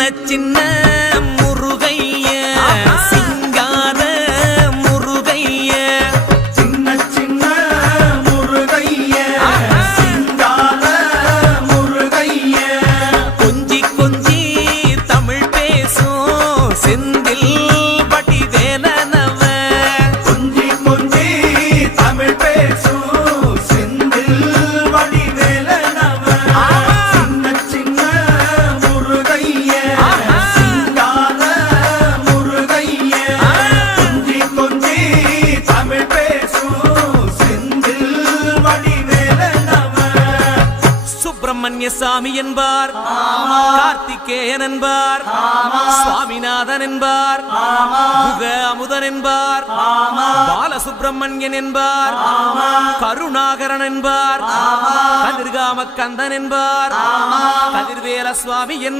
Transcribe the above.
சின்ன முருகைய சிங்கார முருகைய சின்ன முருகைய சிங்கார முருகைய கொஞ்சி கொஞ்சி தமிழ் பேசும் செந்தில் வடிவேலனவ கொஞ்சி கொஞ்சி தமிழ் பேசும் செந்தில் வடிவேலனவ சின்ன முருகைய சிங்கார முருகைய கொஞ்சி கொஞ்சி தமிழ் பேசும் செந்தில் வடிவேலனவ சுப்பிரமணிய சாமி என்பார், கார்த்திகேயன் என்பார், சுவாமிநாதன் என்பார், முக அமுதன் என்பார், பாலசுப்பிரமணியன் என்பார், கருணாகரன் என்பார், கதிர்காம கந்தன் என்பார், கதிர்வேல சுவாமி